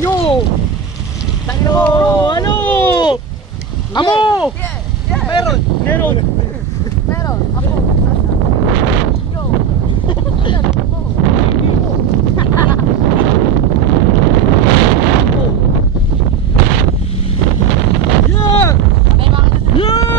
nyo! Tangina mo! Ano? Amo! Meron! Meron! Meron! Ako! Yo! Yeah! Yeah!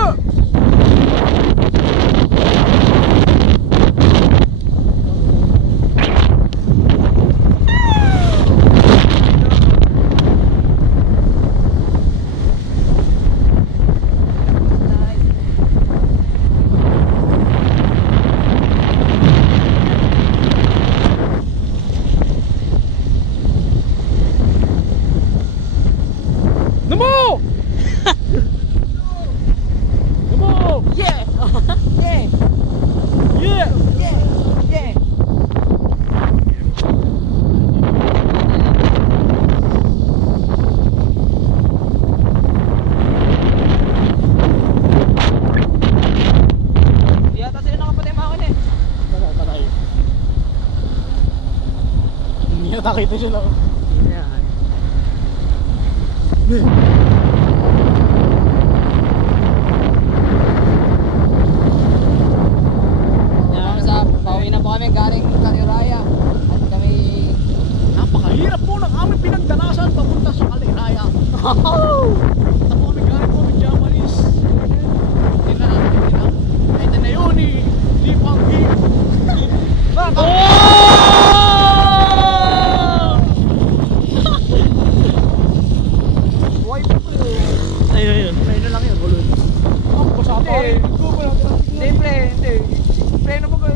Namo! Namo! Yeah! Yeah! Yeah! Yeah! Yeah! Di yata sila nakapatay mga kun eh. Patay. Hindi nakita siya lang. Pauwi na po kami galing Kaliraya at kami Napakahirap po ng aming pinagdanasan papunta sa Kaliraya. Punta po kami galing po ng Japanese. Ito na yun eh. Di panggi. buhay po po. Ayun. Play na lang yun, bulon. Ang pasata rin. Hindi. Play na mo ba?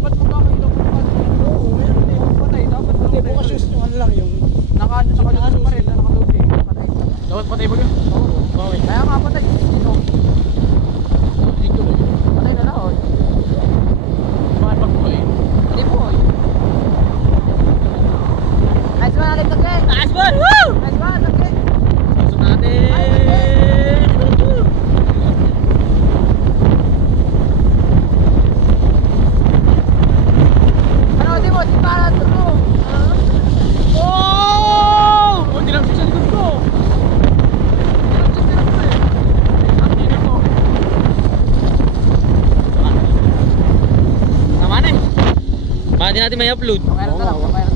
Ba't magkakailang mo pa? Oo, meron eh. Patay, dapat Hindi, bukas yung ano lang yung naka-ano sa kalusin pa rin, naka-doble. Patay. dapat patay ba yun? Oo. Bakit? Kaya nga patay. Dito. Dito ba yun? Patay na lahat. Bakit pagbuhay? Hindi po. Nice one, Alip Tagli! Nice one! Woo! Nice one, Tagli! Gusto natin! Ano, di mo, si Parang Tulo! Oh! Hindi lang siya sa likod ko! Ang hindi ko! Tama na eh! Baka di natin may upload. Meron na lang, meron